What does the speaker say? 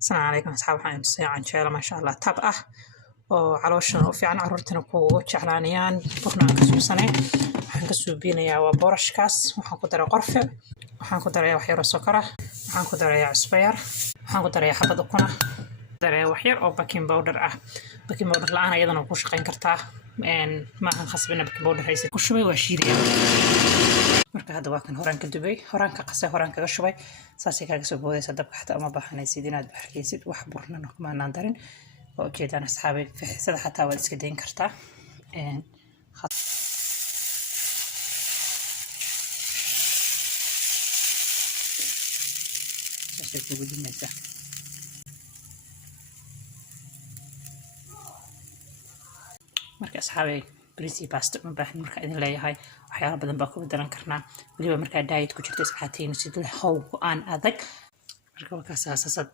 السلام عليكم أصحاب waxaan tusayaa canjeelo maasha Allah tab ah oo calooshan u fiican carruurtana ku jeclaanayaan burna aan ka suubsanayn waxaan ka suubinayaa waa boorashkaas waxaan ku daray qorfe waxaan ku daray wax yar oo sokor ah waxaan ku daray cusbo yar waxaan ku daray xabad ukun ah daray wax yar oo baking powder ah baking powder la'aan ayadana ku shaqayn kartaa ma aan khasbina baking powder haysid ku shubay waa shiidaya marka hadda waa kan horaan ka dubay horaan ka qasay horaan kaga shubay saasay kaaga soo boodaysa dabka xataa uma baahanaysid inaad baxraysid wax burna kumaanaan darin oo ujeedaan asxaabay fixisada xataa waad iska dayn kartaa saasay kugu dimaysaa marka asxaabay بريسي باست ما بحن مركا إذن لا يهاي وحياة بدن باكو بدلان كرنا وليبا مركا دايت كو جرتو ساعتين وسيد الهو وآن أذك مركا وكاسا ساسد